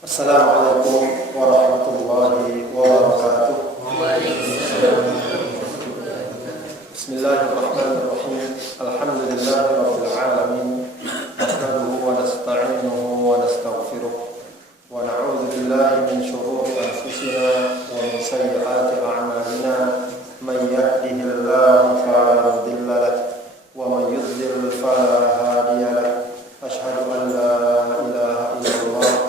Assalamualaikum warahmatullahi wabarakatuh. Bismillahirrahmanirrahim. Alhamdulillahi rabbil alamin. Nahmaduhu wa nasta'inuhu wa nastaghfiruh. Wa na'udzu billahi min shururi anfusina wa min sayyiati a'malina. Man yahdihillahu fala mudilla lahu wa man yudlil fala hadiya lahu. Asyhadu an la ilaha illallah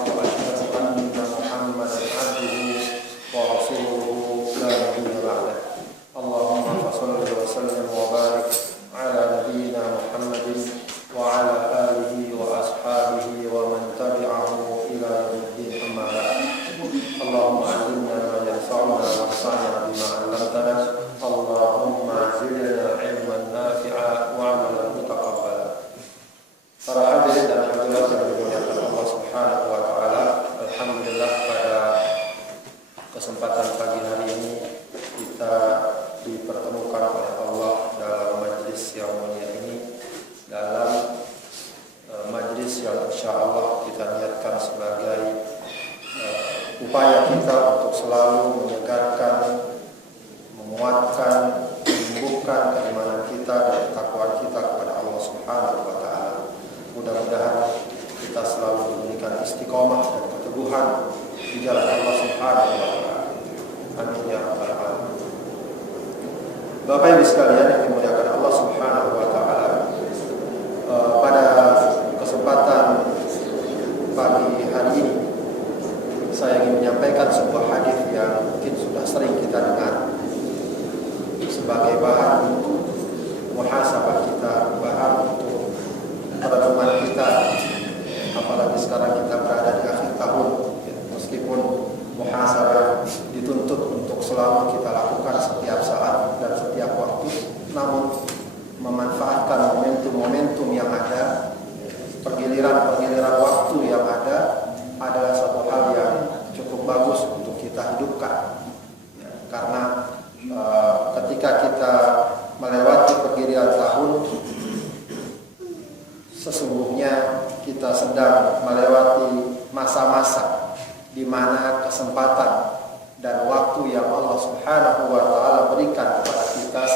kesempatan pagi hari ini kita dipertemukan oleh Allah dalam majlis yang mulia ini, dalam majlis yang insya Allah kita niatkan sebagai upaya kita untuk selalu menyegarkan, menguatkan, menumbuhkan keimanan kita dan ketakwaan kita kepada Allah Subhanahu wa taala. Mudah-mudahan kita selalu diberikan istiqomah dan keteguhan di jalan Allah Subhanahu wa taala. Amin ya rabbal alamin. Bapak Ibu sekalian yang dimuliakan Allah Subhanahu wa taala, pada kesempatan pagi hari ini saya ingin menyampaikan sebuah hadis yang mungkin sudah sering kita dengar sebagai bahan untuk muhasabah kita, bahan untuk perenungan kita, apalagi sekarang kita berada di akhir tahun. Meskipun muhasabah dituntut untuk selalu kita lakukan setiap saat dan setiap waktu, namun memanfaatkan momentum-momentum yang ada, pergiliran-pergiliran waktu yang ada adalah satu hal yang cukup bagus untuk kita hidupkan. Karena ketika kita melewati pergiliran tahun, sesungguhnya kita sedang melewati masa-masa di mana kesempatan dan waktu yang Allah Subhanahu wa taala berikan kepada kita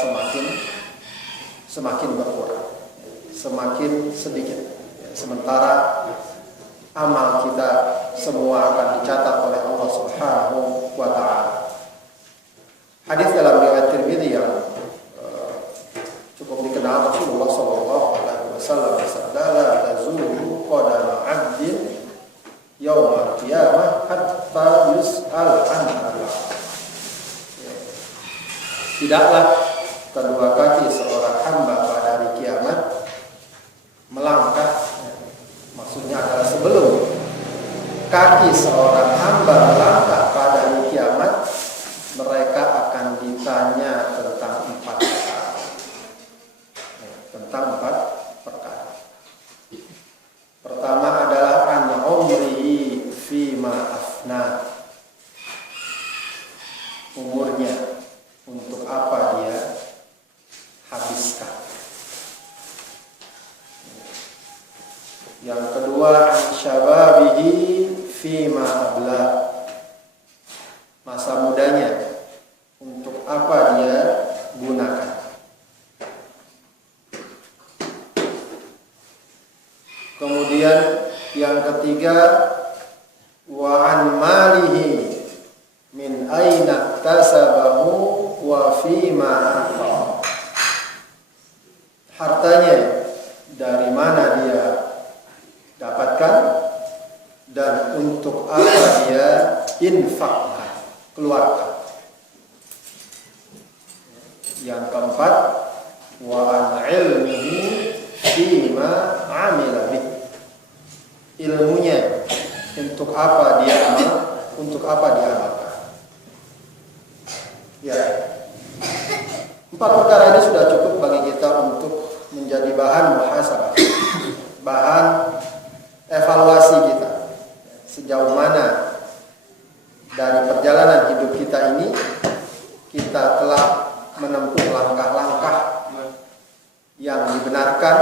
semakin berkurang, semakin sedikit. Sementara amal kita semua akan dicatat oleh Allah Subhanahu wa taala. Hadis dalam riwayat Tirmidzi yang cukup dikenal, Rasulullah sallallahu alaihi wasallam bersabda, "La tazulu qadama 'abdin yaumal qiyamah hatta yus'al an Allah." Tidaklah kedua kaki seorang hamba pada hari kiamat melangkah, maksudnya adalah sebelum kaki seorang hamba melangkah pada hari kiamat, mereka akan ditanya tentang empat perkara. Pertama adalah an umrihi fima afna, umurnya untuk apa dia habiskan. Yang kedua an syababihi fima abla, masa mudanya untuk apa dia gunakan. Kemudian yang ketiga wa an malihi min aina tasabahu wa fima anfaqa, hartanya dari mana dia dapatkan dan untuk apa dia infakkan, keluarkan. Yang keempat wa an ilmihi fima amila bih, ilmunya untuk apa dia amal, untuk apa dia amalkan. Ya, empat perkara ini sudah cukup bagi kita untuk menjadi bahan muhasabah, bahan evaluasi kita, sejauh mana dari perjalanan hidup kita ini kita telah menempuh langkah-langkah yang dibenarkan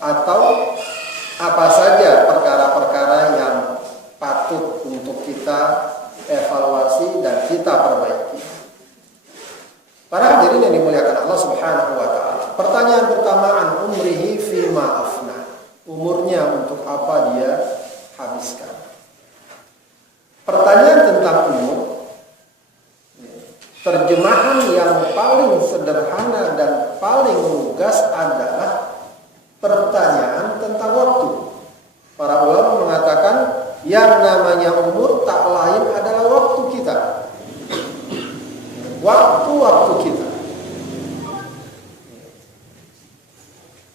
atau apa saja perkara-perkara yang patut patut untuk kita evaluasi dan kita perbaiki. Para hadirin yang dimuliakan Allah Subhanahu wa taala. Pertanyaan pertama, an umrihi fima afna. Umurnya untuk apa dia habiskan. Pertanyaan tentang umur, terjemahan yang paling sederhana dan paling lugas adalah pertanyaan tentang waktu. Para ulama mengatakan yang namanya umur tak lain adalah waktu kita. Waktu-waktu kita.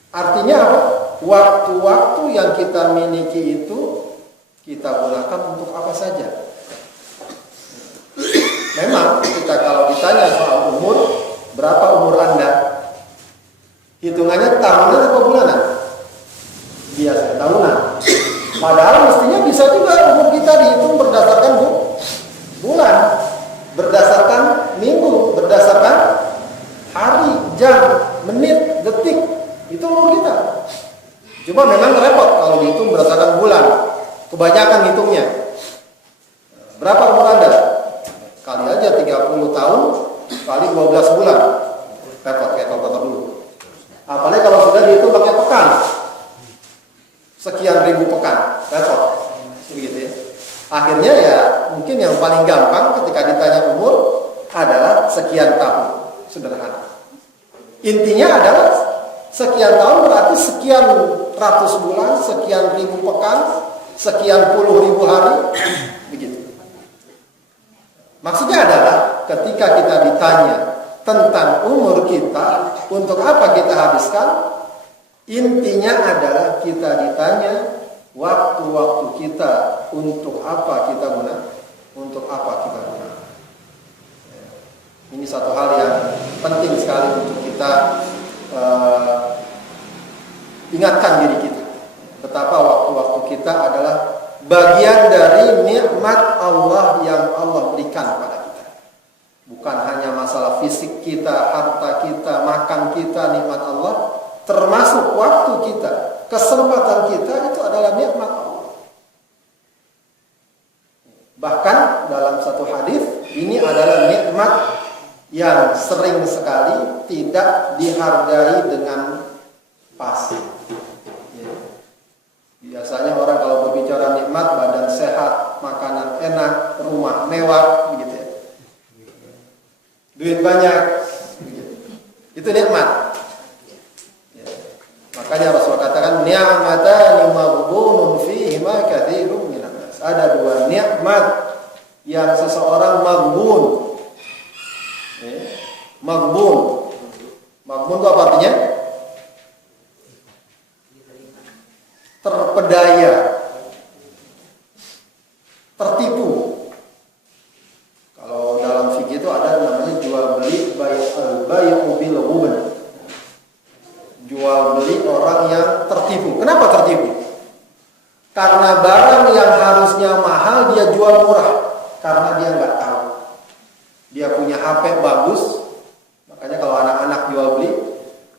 Artinya apa? Waktu-waktu yang kita miliki itu kita gunakan untuk apa saja. Memang kita kalau ditanya soal umur, berapa umur Anda? Hitungannya tahunan atau bulanan? Biasa tahunan. Padahal mestinya bisa juga umur kita dihitung berdasarkan bulan, berdasarkan minggu, berdasarkan hari, jam, menit, detik. Itu umur kita. Cuma memang repot kalau dihitung berdasarkan bulan. Kebanyakan hitungnya. Berapa umur Anda? Kali aja 30 tahun kali 12 bulan. Repot kayak kalkulator dulu. Apalagi kalau sudah dihitung pakai pekan. Sekian ribu pekan. Repot. Begitu ya. Akhirnya ya mungkin yang paling gampang ketika ditanya umur adalah sekian tahun. Sederhana. Intinya adalah sekian tahun berarti sekian ratus bulan, sekian ribu pekan, sekian puluh ribu hari. Begitu. Maksudnya adalah ketika kita ditanya tentang umur kita, untuk apa kita habiskan, intinya adalah kita ditanya waktu-waktu kita untuk apa kita guna, untuk apa kita guna. Ini satu hal yang penting sekali untuk kita ingatkan diri kita. Betapa waktu-waktu kita adalah bagian dari nikmat Allah yang Allah berikan kepada kita. Bukan hanya masalah fisik kita, harta kita, makan kita, nikmat Allah, termasuk waktu kita, kesempatan kita itu adalah nikmat Allah. Bahkan dalam satu hadis, ini adalah nikmat yang sering sekali tidak dihargai dengan pas. Biasanya orang kalau berbicara nikmat, badan sehat, makanan enak, rumah mewah, begitu ya. Duit banyak, begitu. Itu nikmat. Ya. Makanya Rasulullah katakan ni'matani maghbunun fihima katsirun minan nas. Ada dua nikmat yang seseorang maghbun. Ya. Maghbun. Maghbun itu apa artinya? Terpedaya, tertipu. Kalau dalam fikih itu ada namanya jual beli bayu bil ghuban. Jual beli orang yang tertipu. Kenapa tertipu? Karena barang yang harusnya mahal dia jual murah karena dia nggak tahu. Dia punya HP bagus, makanya kalau anak-anak jual beli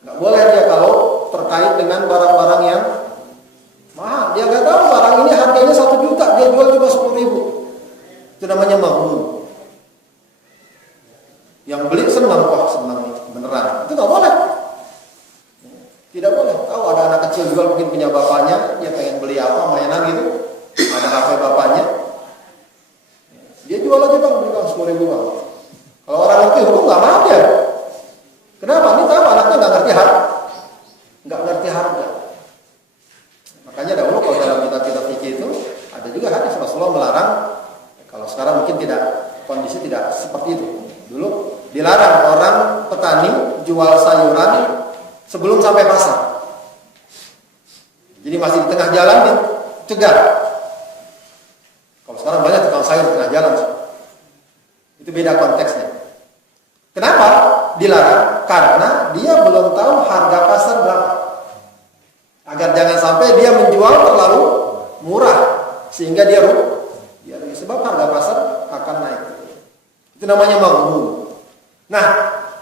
nggak boleh dia kalau terkait dengan barang-barang yang mahal, dia nggak tahu barang ini harganya 1 juta, dia jual cuma 10.000. Itu namanya maghbun. Yang beli senang, kok senang nih, beneran. Itu nggak boleh. Tidak boleh. Tahu ada anak kecil jual mungkin punya bapaknya, dia pengen beli apa, mainan gitu, ada HP bapaknya, dia jual aja bang, beli 10.000 bang. Kalau orang ngerti hukum nggak mau dia. Kenapa? Ini tahu anaknya nggak ngerti harga. Makanya dahulu kalau dalam kitab-kitab fikih itu ada juga hadis Rasulullah melarang. Kalau sekarang mungkin kondisi tidak seperti itu. Dulu dilarang orang petani jual sayuran sebelum sampai pasar. Jadi masih di tengah jalan dicegah. Kalau sekarang banyak tukang sayur di tengah jalan. Itu beda konteksnya. Kenapa dilarang? Karena dia belum tahu harga pasar berapa. Agar jangan sampai dia menjual terlalu murah sehingga dia rugi. Sebab harga pasar akan naik. Itu namanya maghbun. Nah,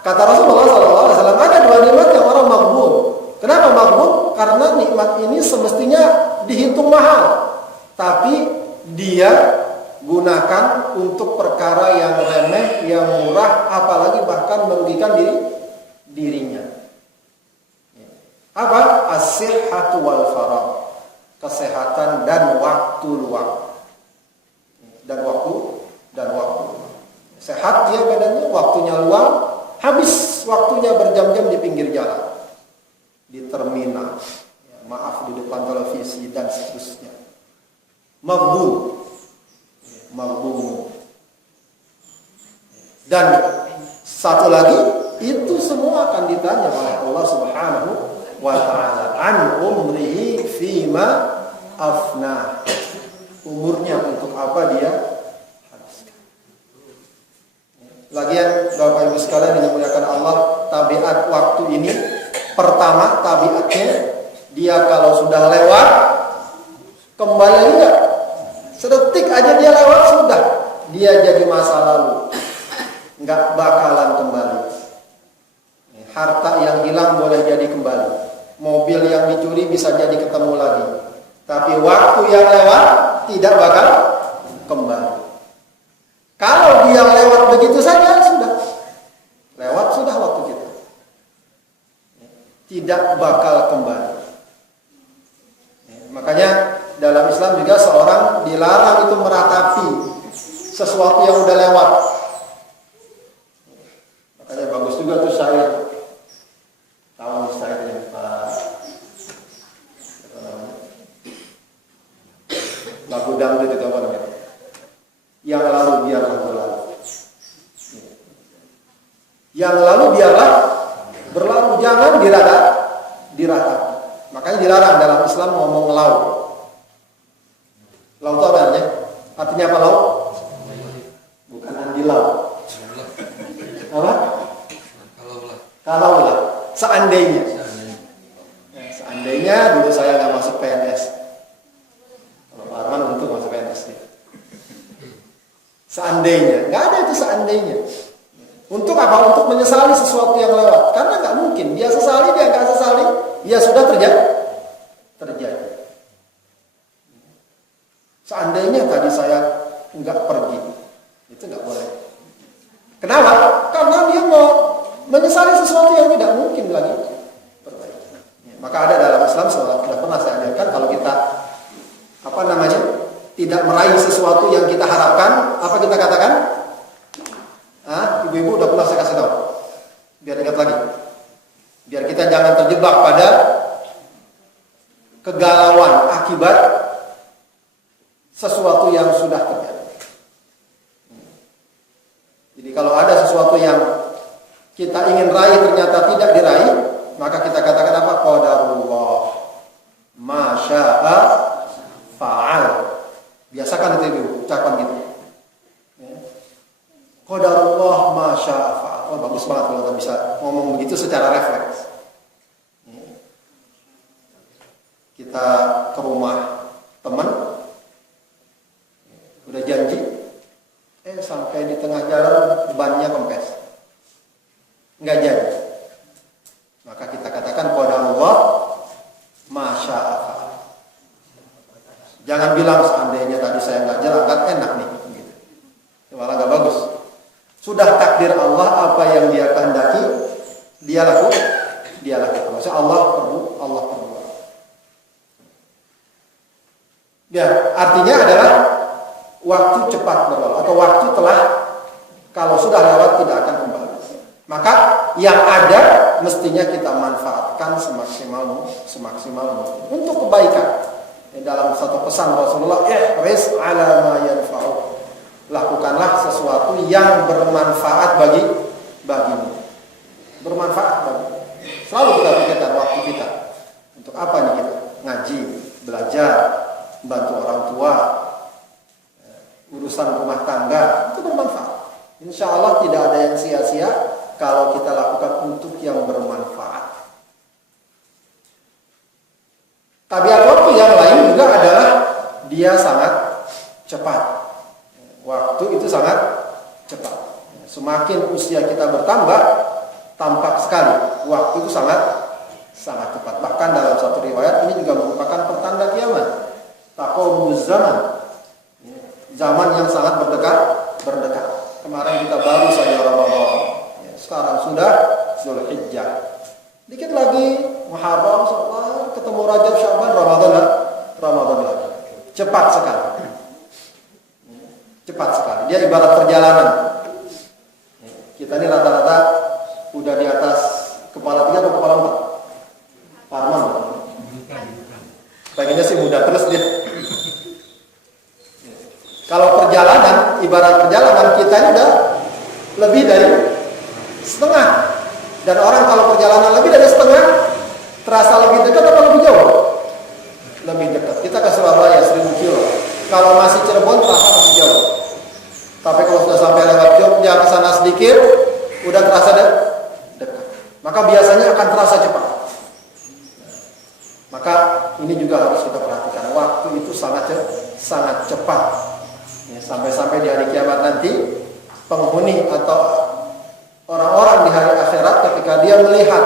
kata Rasulullah SAW ada dua nikmat yang orang maghbun. Kenapa maghbun? Karena nikmat ini semestinya dihitung mahal, tapi dia gunakan untuk perkara yang remeh, yang murah, apalagi bahkan merugikan dirinya. Apa? As-sihhatu wal faragh. Kesehatan dan waktu luang. Dan waktu. Sehat dia badannya, waktunya luang, habis waktunya berjam-jam di pinggir jalan, di terminal, di depan televisi dan seterusnya. Maghbun. Dan satu lagi, itu semua akan ditanya oleh Allah Subhanahu wa ta'ala an umrihi fima afna. Umurnya untuk apa dia habiskan. Lagian Bapak Ibu sekalian yang dimuliakan Allah, tabiat waktu ini pertama tabiatnya dia kalau sudah lewat kembali enggak. Sedetik aja dia lewat sudah dia jadi masa lalu. Enggak bakalan kembali. Harta yang hilang boleh jadi kembali. Mobil yang dicuri bisa jadi ketemu lagi. Tapi waktu yang lewat tidak bakal kembali. Kalau dia lewat begitu saja sudah. Lewat sudah waktu kita. Tidak bakal kembali. Makanya dalam Islam juga seorang dilarang itu meratapi sesuatu yang udah lewat. Makanya bagus juga tuh syair. Tahu syair yang lagu dangdut itu apa namanya? Yang lalu biarlah berlalu. Yang lalu biarlah berlalu, jangan diratapi. Makanya dilarang dalam Islam ngomong lau. Lau itu apa artinya? Artinya apa lau? Bukan andilau. Apa? Kalaulah. Seandainya. Seandainya dulu saya nggak masuk PNS. Kalau Pak Arman untuk masuk PNS nih. Seandainya, nggak ada itu seandainya. Untuk apa? Untuk menyesali sesuatu yang lewat. Karena nggak mungkin. Dia sesali, dia nggak sesali. Ya sudah terjadi. Seandainya tadi saya nggak pergi, itu nggak boleh. Kenapa? Karena dia mau menyesali sesuatu yang tidak mungkin lagi perbaiki. Maka ada dalam Islam, sudah pernah saya ajarkan, kalau kita tidak meraih sesuatu yang kita harapkan, apa kita katakan? Ibu-ibu udah pernah saya kasih tahu. Biar ingat lagi. Biar kita jangan terjebak pada kegalauan akibat sesuatu yang sudah terjadi. Jadi kalau ada sesuatu yang kita ingin raih ternyata tidak diraih, maka kita katakan apa? Qadarullah ma syaa fa'al. Biasakan itu Ibu, ucapan gitu. Qadarullah ma syaa fa'al. Oh, bagus banget kalau kita bisa ngomong begitu secara refleks. Kita ke rumah teman, udah janji, sampai di tengah jalan bannya kempes, nggak jadi. Maka kita katakan qadarullah ma syaa fa'al. Jangan bilang seandainya tadi saya nggak jalan, kan enak nih, gitu. Malah nggak bagus. Sudah takdir Allah, apa yang Dia kehendaki, Dia lakukan. Maksudnya Allah perbuat. Ya, artinya adalah waktu cepat berlalu atau waktu telah, kalau sudah lewat tidak akan kembali. Maka yang ada mestinya kita manfaatkan semaksimal mungkin untuk kebaikan. Dalam satu pesan Rasulullah, ihris ala ma yanfa'u. Lakukanlah sesuatu yang bermanfaat bagimu. Bermanfaat bagimu. Selalu kita pikirkan waktu kita. Untuk apa nih kita? Ngaji, belajar, bantu orang tua, urusan rumah tangga, itu bermanfaat. Insya Allah tidak ada yang sia-sia kalau kita lakukan untuk yang bermanfaat. Tabiat waktu yang lain juga adalah dia sangat cepat. Waktu itu sangat cepat. Semakin usia kita bertambah, tampak sekali waktu itu sangat cepat. Bahkan dalam satu riwayat ini juga merupakan pertanda kiamat. Taqawmuz zaman. zaman yang sangat berdekat. Kemarin kita baru saja Ramadan, ya, sekarang sudah Zulhijjah. Dikit lagi Muharram, Syawal, ketemu Rajab, Sya'ban, Ramadan lagi. Cepat sekali. Cepat sekali. Dia ibarat perjalanan. Kita ini rata-rata udah di atas kepala 3 atau kepala 4? Parman. Pengennya sih mudah terus dia. Kalau perjalanan, ibarat perjalanan kita ini udah lebih dari setengah. Dan orang kalau perjalanan lebih dari setengah, terasa lebih dekat atau lebih jauh? Lebih dekat. Kita ke Surabaya 1000 kilo. Kalau masih Cirebon terasa lebih jauh. Tapi kalau sudah sampai lewat Jogja ke sana sedikit, udah terasa dekat. Maka biasanya akan terasa cepat. Maka ini juga harus kita perhatikan. Waktu itu sangat cepat. Ya, sampai-sampai di hari kiamat nanti, penghuni atau orang-orang di hari akhirat ketika dia melihat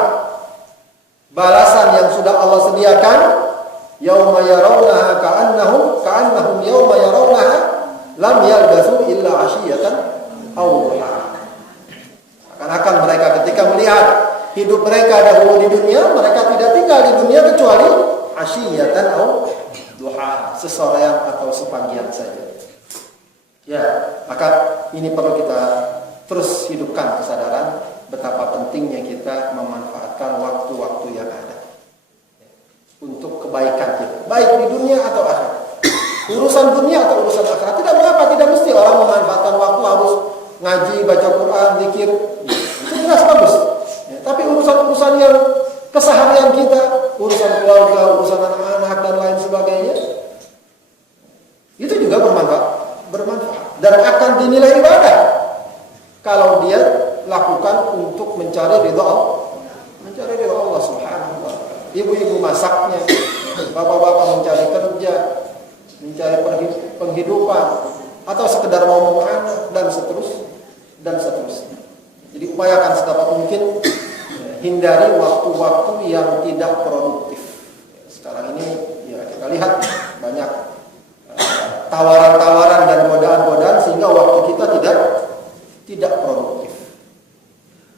balasan yang sudah Allah sediakan, yauma yarawnaha ka'annahum yauma yarawnaha lam yalbathu illa 'ashiyatan aw duha. Akan mereka ketika melihat hidup mereka dahulu di dunia, mereka tidak tinggal di dunia kecuali 'ashiyatan aw duha, sesorean atau sepagian saja. Ya, maka ini perlu kita terus hidupkan kesadaran betapa pentingnya kita memanfaatkan waktu-waktu yang ada untuk kebaikan kita, baik di dunia atau akhirat. Urusan dunia atau urusan akhirat tidak mengapa, tidak mesti orang memanfaatkan waktu harus ngaji, baca Quran, zikir. Itu jelas bagus. Ya, tapi urusan-urusan yang keseharian kita, urusan keluarga, urusan anak-anak dan lain sebagainya, itu juga bermanfaat dan akan dinilai ibadah kalau dia lakukan untuk mencari ridha Allah Subhanahu wa taala. Ibu-ibu masaknya, bapak-bapak mencari kerja, mencari penghidupan, atau sekedar mau anak dan seterusnya. Jadi upayakan sedapat mungkin hindari waktu-waktu yang tidak produktif. Sekarang ini ya kita lihat banyak tawaran-tawaran dan godaan-godaan sehingga waktu kita tidak produktif.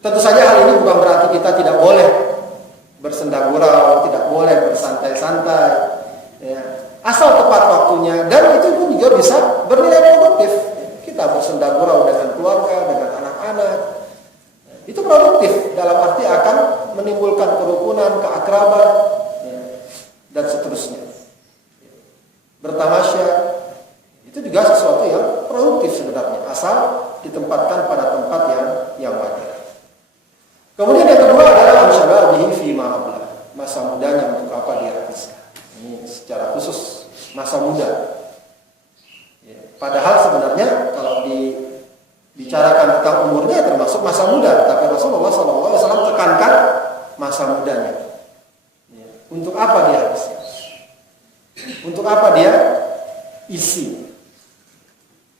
Tentu saja hal ini bukan berarti kita tidak boleh bersenda gurau, tidak boleh bersantai-santai, ya. Asal tepat waktunya, dan itu pun juga bisa bernilai produktif. Kita bersenda gurau dengan keluarga, dengan anak-anak, itu produktif dalam arti akan menimbulkan kerukunan, keakraban, ya, dan seterusnya. Bertamasya itu juga sesuatu yang produktif sebenarnya, asal ditempatkan pada tempat yang wajar. Kemudian yang kedua adalah al-syababihi fi ma qabla, masa mudanya untuk apa dia habiskan. Ini secara khusus masa muda. Ya, padahal sebenarnya kalau dibicarakan tentang umurnya termasuk masa muda, tapi Rasulullah SAW tekankan masa mudanya. Ya, untuk apa dia habiskan? Untuk apa dia isi?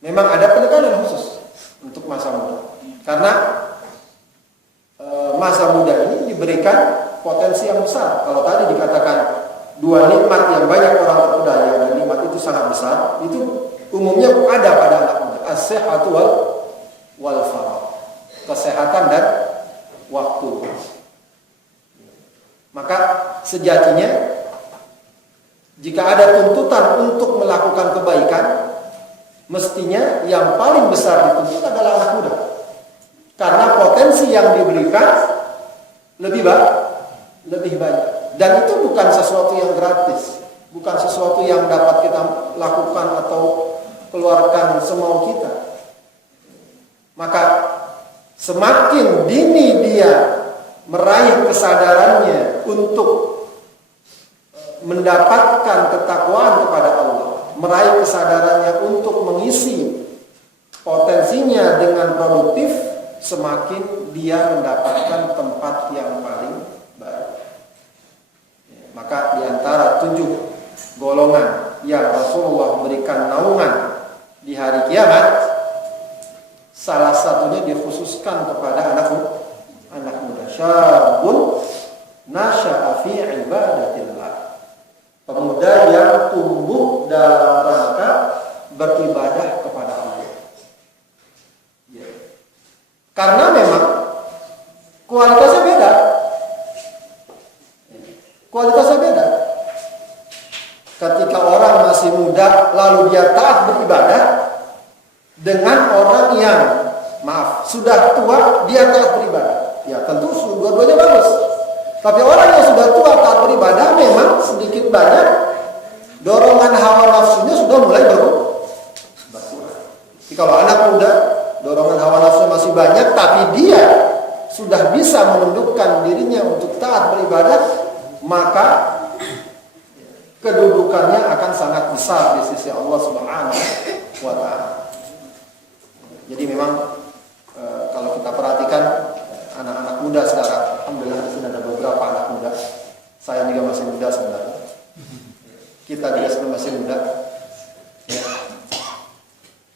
Memang ada penekanan khusus untuk masa muda, karena masa muda ini diberikan potensi yang besar. Kalau tadi dikatakan dua nikmat yang banyak orang terpedaya dan nikmat itu sangat besar, itu umumnya ada pada anak muda. As-sihhatu wal faragh, kesehatan dan waktu. Maka sejatinya jika ada tuntutan untuk melakukan kebaikan, mestinya yang paling besar dituntut adalah anak muda. Karena potensi yang diberikan lebih banyak. Dan itu bukan sesuatu yang gratis, bukan sesuatu yang dapat kita lakukan atau keluarkan semau kita. Maka semakin dini dia meraih kesadarannya untuk mendapatkan ketakwaan kepada Allah, meraih kesadarannya untuk mengisi potensinya dengan produktif, semakin dia mendapatkan tempat yang paling baik. Maka di antara 7 golongan yang Rasulullah berikan naungan di hari kiamat, salah satunya dikhususkan kepada anak muda. Syabun nasya'a fi ibadatillah, pemuda yang tumbuh dalam rangka beribadah kepada Allah. Ya. Karena memang kualitasnya beda. Kualitasnya beda. Ketika orang masih muda lalu dia taat beribadah, dengan orang yang sudah tua dia taat beribadah, ya tentu dua-duanya bagus. Tapi orang yang sudah tua taat beribadah memang sedikit banyak dorongan hawa nafsunya sudah mulai berkurang. Jadi kalau anak muda dorongan hawa nafsu masih banyak, tapi dia sudah bisa menundukkan dirinya untuk taat beribadah, maka kedudukannya akan sangat besar di sisi Allah Subhanahu wa Ta'ala. Jadi memang kalau kita perhatikan anak-anak muda sekarang, alhamdulillah di sini ada beberapa anak muda. Saya juga masih muda sebenarnya. Kita juga sebenarnya masih muda.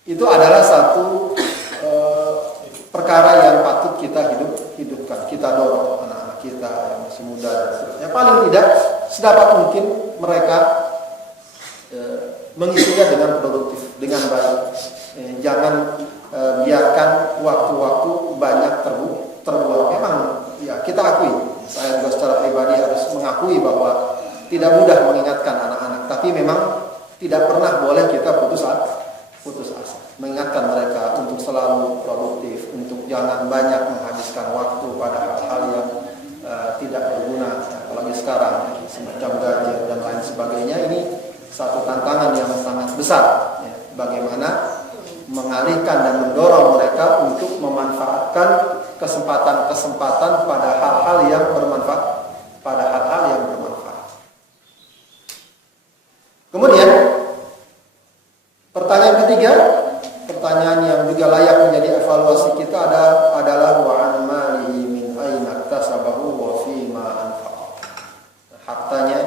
Itu adalah satu perkara yang patut kita hidupkan. Kita dorong anak-anak kita yang masih muda dan seterusnya. Paling tidak sedapat mungkin mereka mengisinya dengan produktif, dengan baik. Jangan biarkan waktu-waktu banyak terbuang. Memang ya kita akui, saya juga secara pribadi harus mengakui bahwa tidak mudah mengingatkan anak-anak, tapi memang tidak pernah boleh kita putus asa. Mengingatkan mereka untuk selalu produktif, untuk jangan banyak menghabiskan waktu pada hal-hal yang tidak berguna. Apalagi sekarang semacam gadget dan lain sebagainya, ini satu tantangan yang sangat besar. Ya, bagaimana mengalihkan dan mendorong mereka untuk memanfaatkan kesempatan-kesempatan pada hal-hal yang bermanfaat, Kemudian pertanyaan ketiga, pertanyaan yang juga layak menjadi evaluasi kita adalah wa an malihi min aina iktasabahu wa fi ma anfaqa. Hartanya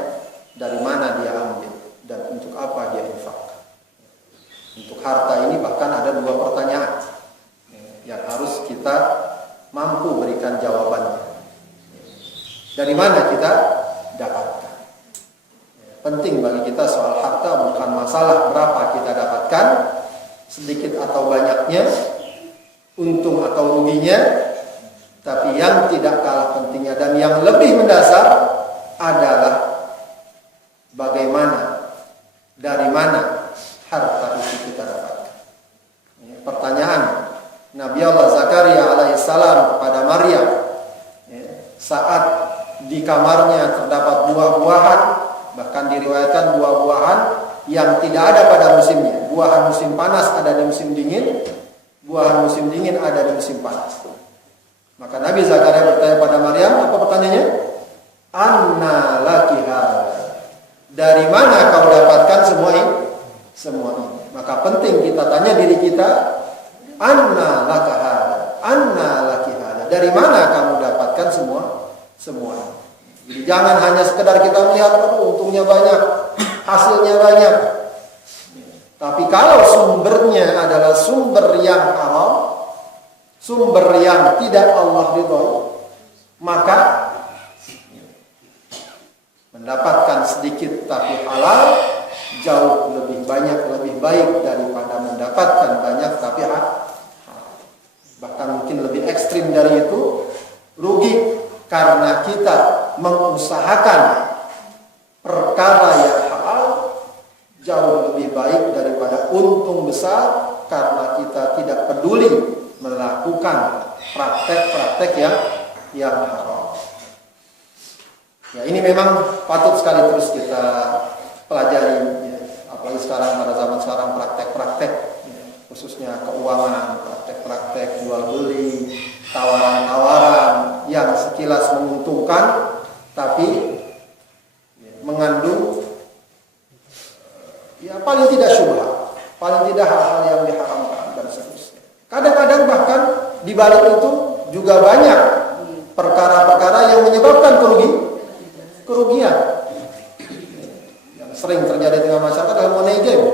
dari mana dia ambil dan untuk apa dia infakkan. Untuk harta ini bahkan ada dua pertanyaan yang harus kita mampu berikan jawabannya. Dari mana kita dapatkan? Penting bagi kita soal harta bukan masalah berapa kita dapatkan, sedikit atau banyaknya, untung atau ruginya, tapi yang tidak kalah pentingnya dan yang lebih mendasar adalah bagaimana, dari mana harta itu kita dapatkan. Pertanyaan Nabi Allah Zakaria alaihissalam kepada Maryam saat di kamarnya terdapat buah-buahan, bahkan diriwayatkan buah-buahan yang tidak ada pada musimnya. Buahan musim panas ada di musim dingin, buahan musim dingin ada di musim panas. Maka Nabi Zakaria bertanya pada Maryam, apa pertanyaannya? Anna laki hadza. Dari mana kau dapatkan semua ini? Maka penting kita tanya diri kita, anna laka hadza. Anna laki hadza. Dari mana kamu dapatkan semua ini? Jadi jangan hanya sekedar kita melihat untungnya banyak, hasilnya banyak. Tapi kalau sumbernya adalah sumber yang haram, sumber yang tidak Allah ridhoi, maka mendapatkan sedikit tapi halal jauh lebih banyak, lebih baik daripada mendapatkan banyak tapi haram. Bahkan mungkin lebih ekstrim dari itu, rugi karena kita mengusahakan perkara yang halal jauh lebih baik daripada untung besar karena kita tidak peduli melakukan praktek-praktek yang haram. Ya, ini memang patut sekali terus kita pelajari, ya. Apalagi sekarang pada zaman sekarang praktek-praktek, ya, khususnya keuangan, praktek-praktek jual beli, tawaran-tawaran yang sekilas menguntungkan tapi mengandung ya paling tidak syubhat, paling tidak hal-hal yang diharamkan dan seterusnya. Kadang-kadang bahkan di balik itu juga banyak perkara-perkara yang menyebabkan kerugian yang sering terjadi dengan masyarakat dalam money game.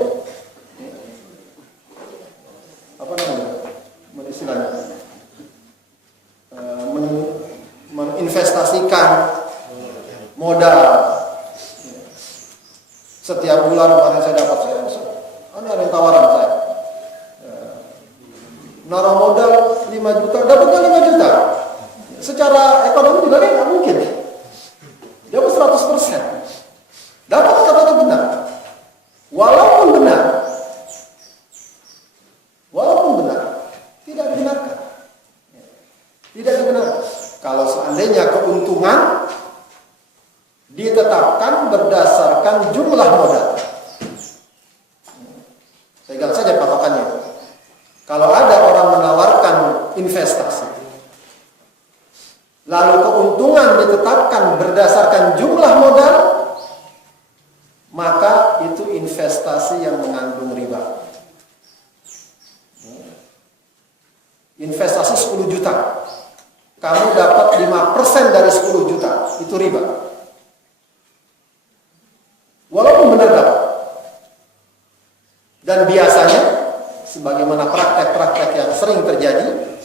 Apa namanya? Istilahnya menginvestasikan modal. Setiap bulan kemarin saya dapat ada yang tawaran naruh modal 5 juta, dapatnya 5 juta. Secara ekonomi juga kan nggak mungkin. Dapat 100%. Dapat kata benar. Walaupun benar, tidak dibenarkan. Tidak dibenarkan. Kalau seandainya keuntungan ditetapkan berdasarkan jumlah modal. Pegang saja patokannya. Kalau ada orang menawarkan investasi, lalu keuntungan ditetapkan berdasarkan jumlah modal, maka itu investasi yang mengandung riba. Investasi 10 juta, kamu dapat 5% dari 10 juta, itu riba. Walaupun benar dapat. Dan biasanya, sebagaimana praktek-praktek yang sering terjadi,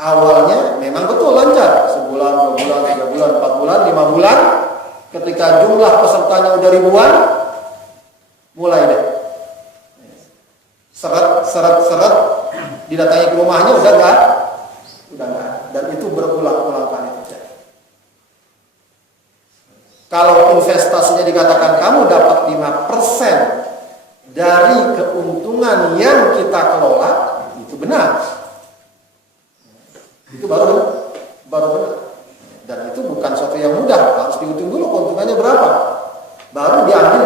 awalnya memang betul lancar, sebulan, 2 bulan, 3 bulan, 4 bulan, 5 bulan, ketika jumlah pesertanya udah ribuan, mulai deh seret, didatangi ke rumahnya udah enggak, dan itu berulang-ulang kali terjadi. Kalau investasinya dikatakan kamu dapat 5% dari keuntungan yang kita kelola, itu benar. Itu baru benar. Dan itu bukan sesuatu yang mudah, harus dihitung dulu keuntungannya berapa. Baru diambil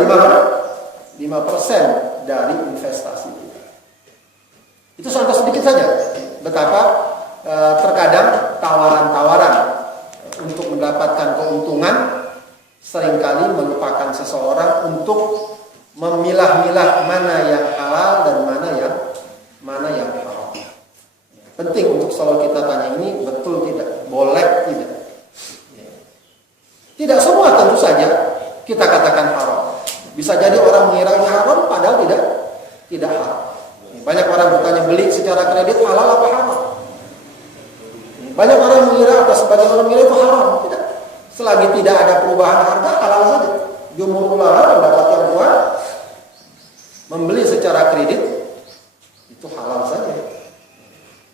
5% dari investasi itu. Itu contoh sedikit saja betapa terkadang tawaran-tawaran untuk mendapatkan keuntungan seringkali melupakan seseorang untuk memilah-milah mana yang halal dan mana yang haram. Penting untuk selalu kita tanya ini betul tidak, boleh tidak. Tidak semua tentu saja kita katakan haram. Bisa jadi orang mengira ini haram padahal tidak haram. Banyak orang bertanya beli secara kredit halal apa haram? Banyak orang mengira atau sebagian orang mengira itu haram. Tidak. Selagi tidak ada perubahan harga halal saja. Jumhur ulama pendapat yang kuat membeli secara kredit itu halal saja.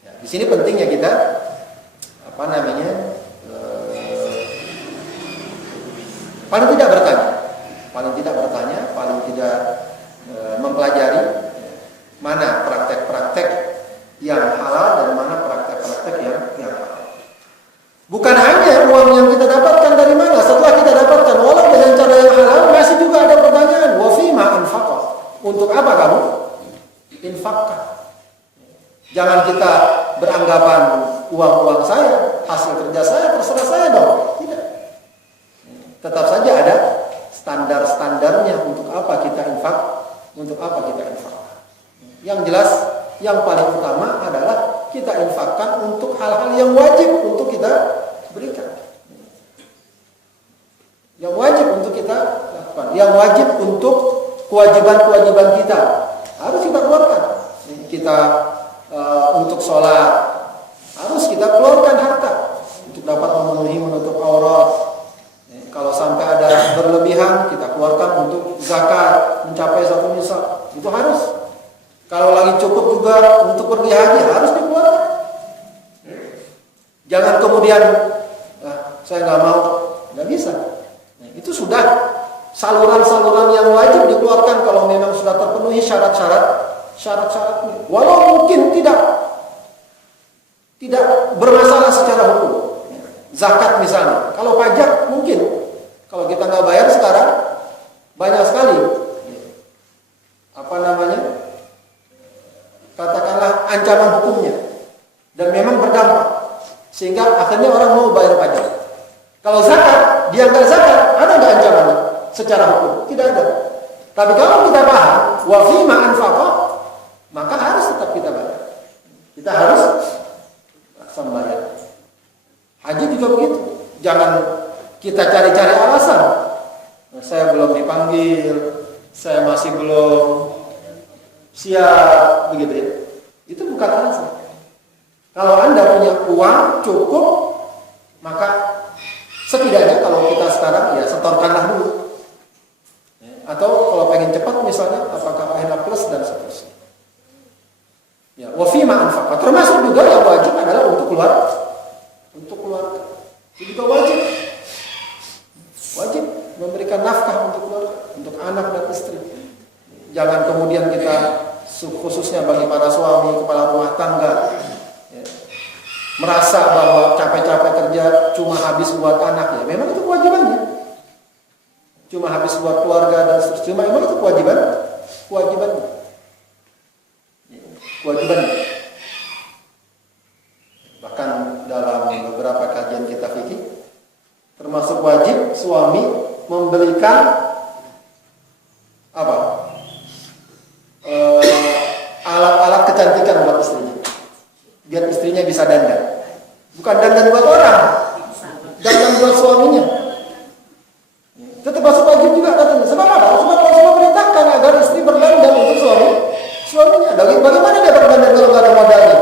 Ya, di sini pentingnya kita paling tidak bertanya, paling tidak mempelajari mana praktek-praktek yang halal dan mana praktek-praktek yang haram. Bukan hanya uang yang kita dapatkan dari mana, setelah kita dapatkan walau dengan cara yang halal, masih juga ada pertanyaan, wa fima anfaqah. Untuk apa kamu infakkan? Jangan kita beranggapan uang-uang saya, hasil kerja saya, terserah saya dong. Tidak. Tetap saja ada standar-standarnya untuk apa kita infak, untuk apa kita infak. Yang jelas, yang paling utama adalah kita infakkan untuk hal-hal yang wajib untuk kita berikan. Yang wajib untuk kita lakukan, yang wajib untuk kewajiban-kewajiban kita harus kita keluarkan. Kita untuk sholat harus kita keluarkan harta untuk dapat memenuhi menutup aurat. Kalau sampai ada berlebihan kita keluarkan untuk zakat mencapai 1 nisab, itu harus. Kalau lagi cukup juga untuk pergi haji harus dikeluarkan. Jangan kemudian saya nggak mau, nggak bisa. Itu sudah saluran-saluran yang wajib dikeluarkan kalau memang sudah terpenuhi syarat-syaratnya. Walau mungkin tidak bermasalah secara hukum. Zakat misalnya, kalau pajak mungkin kalau kita nggak bayar sekarang banyak sekali katakanlah ancaman hukumnya dan memang berdampak sehingga akhirnya orang mau bayar pajak. Kalau zakat, dia nggak zakat, ada nggak ancamannya secara hukum? Tidak ada. Tapi kalau kita paham wa fima anfaqah, maka harus tetap kita bayar. Kita harus membayar. Haji juga begitu. Jangan kita cari-cari alasan. Saya belum dipanggil, saya masih belum siap, begitu ya. Itu bukan alasan. Kalau Anda punya uang cukup, maka setidaknya kalau kita sekarang ya setorkanlah dulu. Atau kalau pengen cepat misalnya apakah Pahala Plus dan seterusnya. Ya, wa fi fima anfaqa. Termasuk juga yang wajib adalah untuk keluarga. Untuk keluarga. Itu juga wajib. Wajib memberikan nafkah untuk keluarga, untuk anak dan istri. Jangan kemudian kita, khususnya bagi para suami, kepala rumah tangga, ya, merasa bahwa capek-capek kerja cuma habis buat anak. Ya memang itu kewajibannya. Cuma habis buat keluarga dan seterusnya. Memang itu kewajibannya. Bahkan dalam beberapa kajian kita fikih, termasuk wajib suami memberikan alat-alat kecantikan buat istrinya, biar istrinya bisa dandan. Bukan dandan buat orang, dandan buat suaminya. Itu termasuk wajib juga katanya. Sebab apa? Sebab Rasulullah perintahkan agar istri berdandan untuk suaminya. Bagaimana dia berdandan kalau nggak ada modalnya?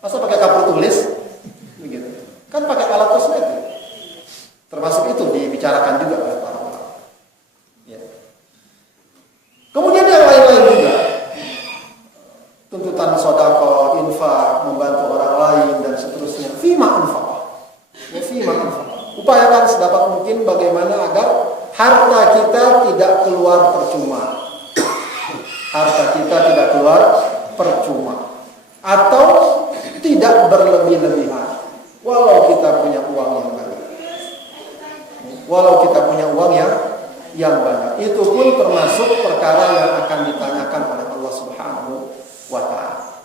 Masa pakai kapur tulis? Begitu. Kan pakai alat kosmetik. Termasuk itu dibicarakan juga oleh para ulama. Ya. Kemudian yang lain-lain juga. Tuntutan sedekah, infak, membantu orang lain dan seterusnya. Fima anfaqah. Ya, fima anfaqah. Upayakan sedapat mungkin bagaimana agar harta kita tidak keluar percuma. Harta kita tidak keluar percuma. Atau tidak berlebih-lebihan. Walau kita punya uang yang banyak. Walau kita punya uang yang banyak. Itu pun termasuk perkara yang akan ditanyakan oleh Allah Subhanahu wa ta'ala.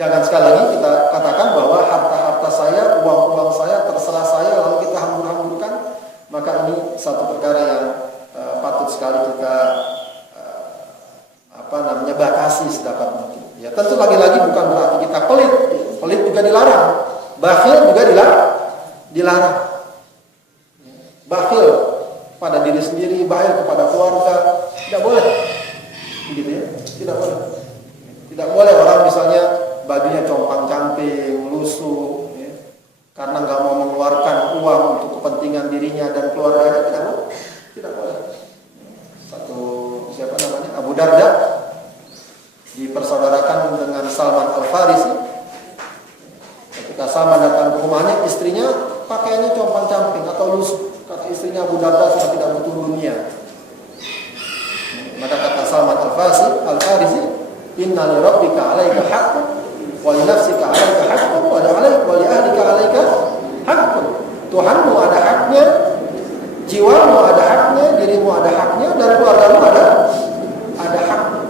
Jangan sekali lagi kita katakan bahwa harta-harta saya, uang-uang saya, terserah saya, lalu kita hambur-hamburkan. Maka ini satu perkara yang patut sekali kita batasi sedapat mungkin. Ya, tentu lagi-lagi bukan berarti kita pelit. Pelit juga dilarang. Bakhil juga dilarang. Bakhil pada diri sendiri, bakhil kepada keluarga, tidak boleh. Begitu ya, tidak boleh. Tidak boleh orang misalnya bajunya compang-camping, lusuh, ya, karena nggak mau mengeluarkan uang untuk kepentingan dirinya dan keluarganya, tidak boleh. Satu siapa namanya, Abu Darda dipersaudarakan dengan Salman Al-Farisi. Ketika Salman datang ke rumahnya, istrinya pakaiannya compang-camping atau lusuh. Kata istrinya, Abu Darda sudah tidak butuh dunia. Maka kata Salman Al-Farisi, inna li rabbika 'alaika haqqun wa li nafsika 'alaika haqqun wa li ahlika 'alaika haqqun. Tuhanmu ada haknya, jiwamu ada haknya, dirimu ada haknya, dan keluargamu ada haknya.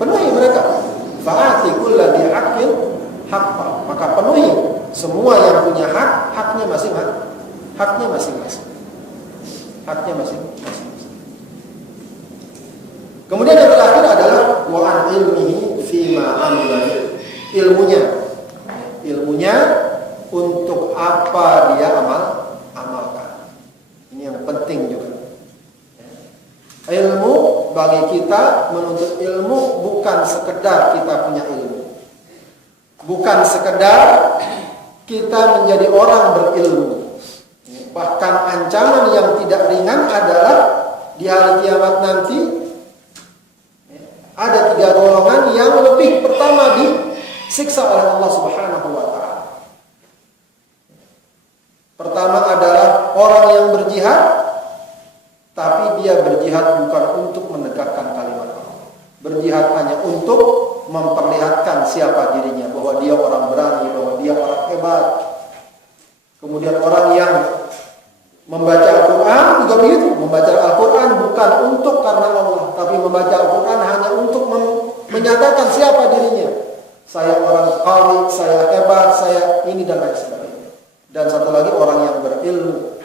Penuhi mereka. Fa'ati kulladzi haqqin haqqa. Maka penuhi semua yang punya hak, haknya masing-masing. Haknya masing-masing. Kemudian yang terakhir adalah wa an ilmihi fima amila. Ilmunya untuk apa dia amalkan. Ini yang penting juga. Ilmu bagi kita, menuntut ilmu bukan sekedar kita punya ilmu. Bukan sekedar kita menjadi orang berilmu. Bahkan ancaman yang tidak ringan adalah di hari kiamat nanti ada 3 golongan yang lebih pertama disiksa oleh Allah Subhanahu wa ta'ala. Pertama adalah orang yang berjihad, tapi dia berjihad bukan untuk menegakkan kalimat Allah. Berjihad hanya untuk memperlihatkan siapa dirinya, bahwa dia orang berani, bahwa dia orang hebat. Kemudian orang yang membaca Al-Quran juga begitu. Membaca Al-Quran bukan untuk karena Allah, tapi membaca Al-Quran hanya untuk menyatakan siapa dirinya. Saya orang qawi, saya hebat, saya ini dan lain sebagainya. Dan satu lagi orang yang berilmu.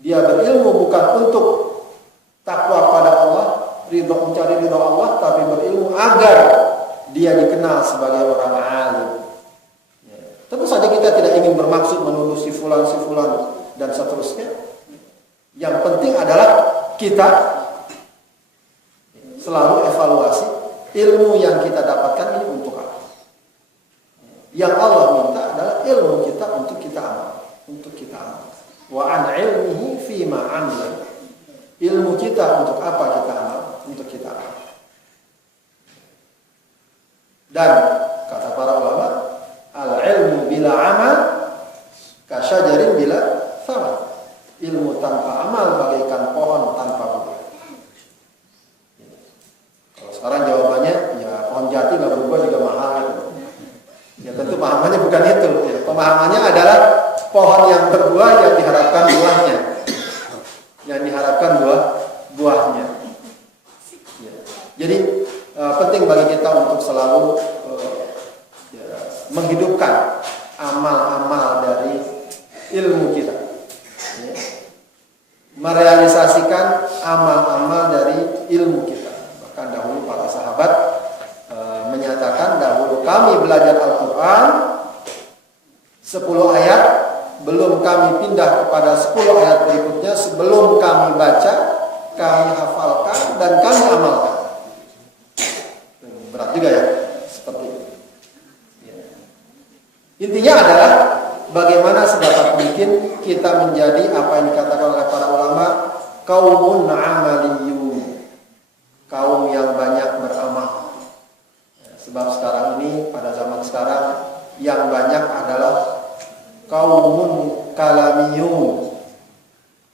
Dia berilmu bukan untuk takwa pada Allah, mencari ridho Allah, tapi berilmu agar dia dikenal sebagai orang alim. Tentu saja kita tidak ingin bermaksud menuduh si fulan dan seterusnya. Yang penting adalah kita selalu evaluasi ilmu yang kita dapatkan ini untuk apa. Yang Allah minta adalah ilmu kita untuk kita amal. Wa an ilmihi fima amila. Ilmu kita untuk apa kita amal, untuk kita amal. Dan kata para ulama, al-ilmu bila amal kasyajarin bila thamar. Ilmu tanpa amal bagaikan pohon tanpa buah. Kalau sekarang jawabannya, ya pohon jati nggak berbuah juga mahal. Ya tentu pemahamannya bukan itu. Ya, pemahamannya adalah pohon yang berbuah yang diharapkan buahnya. Yang diharapkan buahnya. Ya. Jadi penting bagi kita untuk selalu menghidupkan amal-amal dari ilmu kita. Ya. Merealisasikan amal-amal dari ilmu kita. Bahkan dahulu para sahabat menyatakan, dahulu kami belajar Al-Quran 10 ayat, belum kami pindah kepada 10 ayat berikutnya sebelum kami baca, kami hafalkan dan kami amalkan. Berat juga ya, seperti itu. Intinya adalah bagaimana sedapat mungkin kita menjadi apa yang dikatakan oleh para ulama, qaumun amaliyun, kaum yang banyak beramal. Sebab sekarang ini, pada zaman sekarang, yang banyak adalah qaumun kalamiyun,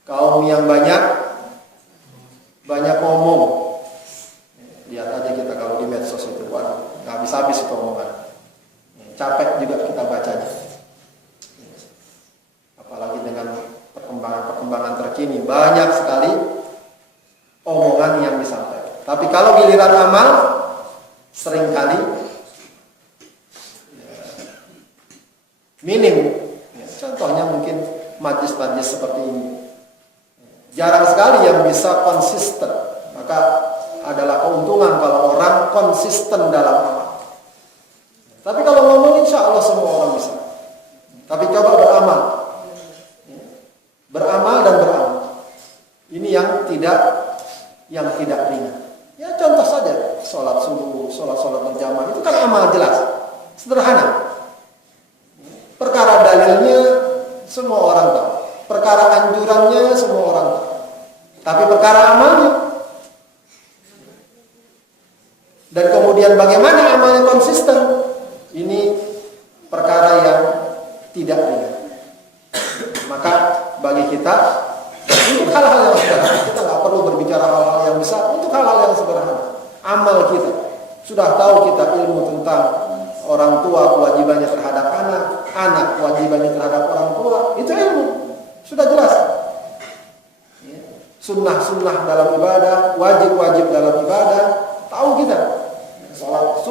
kaum yang banyak ngomong. Lihat aja kita kalau di medsos itu, waduh, nggak habis-habis itu omongan. Capek juga kita bacanya. Apalagi dengan perkembangan terkini, banyak sekali omongan yang disampaikan. Tapi kalau giliran amal, seringkali minim. Contohnya mungkin majlis-majlis seperti ini. Jarang sekali yang bisa konsisten. Maka adalah keuntungan kalau orang konsisten dalam amal. Tapi kalau ngomong, insya Allah semua orang bisa. Tapi coba beramal. Beramal dan beramal. Ini yang tidak ringan. Ya contoh saja, sholat subuh, sholat berjamaah, itu kan amal jelas. Sederhana. Perkara dalilnya semua orang tahu. Perkara anjurannya semua orang tahu. Tapi perkara amalnya. Dan kemudian bagaimana amalnya konsisten? Ini perkara yang tidak ringan. Maka bagi kita, untuk hal-hal yang sederhana, kita nggak perlu berbicara hal-hal yang besar. Untuk hal-hal yang sederhana, amal kita sudah tahu, kita ilmu tentang orang tua kewajibannya terhadap anak, anak kewajibannya terhadap orang tua, itu ilmu sudah jelas. Sunnah-sunnah dalam ibadah, wajib-wajib dalam ibadah, tahu kita. Salat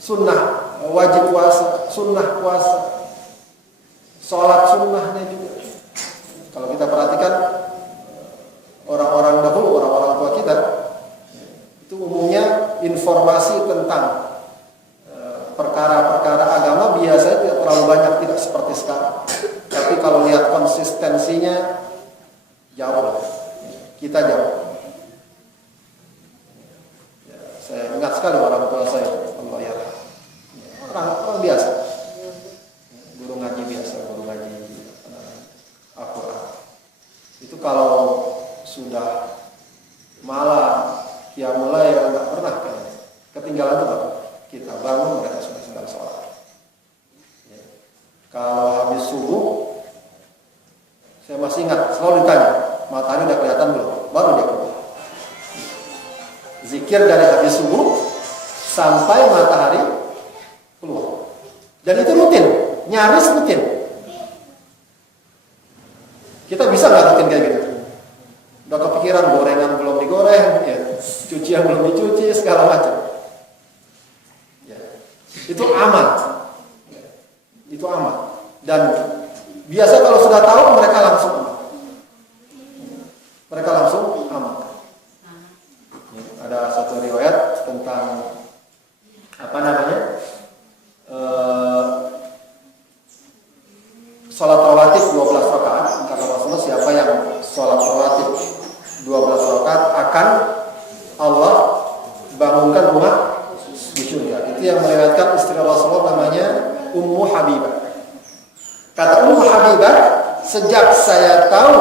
sunnah wajib puasa, sunnah puasa, sholat sunnahnya juga. Kalau kita perhatikan orang-orang dahulu, orang-orang tua kita, itu umumnya informasi tentang perkara-perkara agama biasanya tidak terlalu banyak, tidak seperti sekarang. Tapi kalau lihat konsistensinya jauh, kita jauh. Ya, saya ingat sekali orang tua saya, Allah ya, orang biasa, guru ngaji biasa, guru ngaji Al-Quran. Itu kalau sudah malam, ya mulai nggak pernah ketinggalan tuh kita bangun mereka sudah sedang sholat. Ya. Kalau habis subuh, saya masih ingat selalu ditanya, matahari udah kelihatan belum? Baru dia keluar. Zikir dari habis subuh sampai matahari keluar. Dan itu rutin, nyaris rutin. Kita bisa nggak rutin kayak gitu? Udah kepikiran gorengan belum digoreng, ya, cucian belum dicuci, segala macam. Ya. Itu amal. Ya. Itu amal. Dan biasa kalau sudah tahu mereka langsung amal. Mereka langsung amal. Ya. Ada satu riwayat tentang apa namanya? Sholat rawatib 12 rakaat. Kata Rasulullah, siapa yang sholat rawatib 12 rakaat akan Allah bangunkan rumah di surga. Itu yang meriwayatkan istri Rasulullah, namanya Ummu Habibah. Kata Ummu Habibah, sejak saya tahu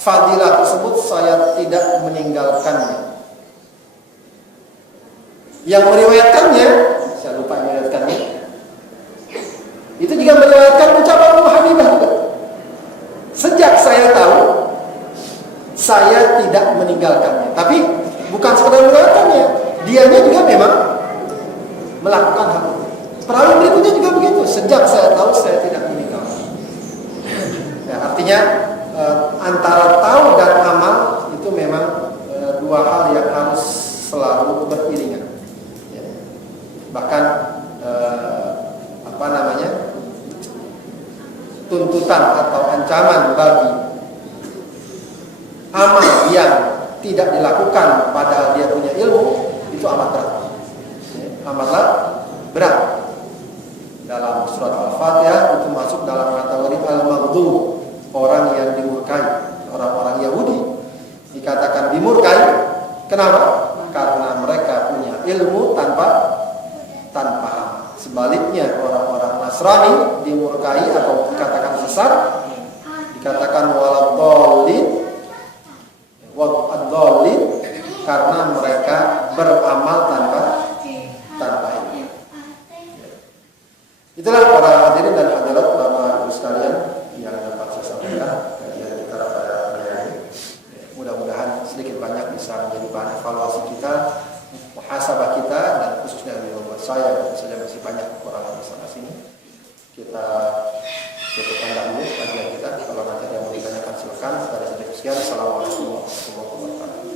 fadilah tersebut, saya tidak meninggalkannya. Yang meriwayatkannya, saya lupa meriwayatkannya, itu juga meriwayatkan ucapan Ummu Habibah. Sejak saya tahu, saya tidak meninggalkannya. Tapi bukan sekedar meriwayatkannya, dianya juga memang melakukan hal itu. Perawi berikutnya juga begitu. Sejak saya tahu, saya tidak meninggalkan. Ya, artinya antara tahu dan amal itu memang dua hal yang harus selalu beriringan. Ya. Bahkan tuntutan atau ancaman bagi amal yang tidak dilakukan padahal dia punya ilmu itu amat berat. Ya, amatlah berat. Dalam surat Al-Fatihah itu masuk dalam kategori al-maghdub, orang yang dimurkai, orang-orang Yahudi dikatakan dimurkai. Kenapa? Karena mereka punya ilmu tanpa amal. Sebaliknya orang-orang Nasrani dimurkai atau dikatakan sesat, dikatakan waladhdallin, karena mereka beramal tanpa ilmu. Itulah para hadirin dan hadirat Bapak Ibu sekalian yang dapat saya sampaikan kajian kita pada hari ini. Mudah-mudahan sedikit banyak bisa menjadi bahan evaluasi kita, muhasabah kita, dan khususnya buat saya dan saja masih banyak orang di sana sini. Kita cukupkan dahulu kajian kita. Kalau nanti ada yang mau ditanyakan silakan. Dari sini sekian. Assalamualaikum warahmatullahi wabarakatuh.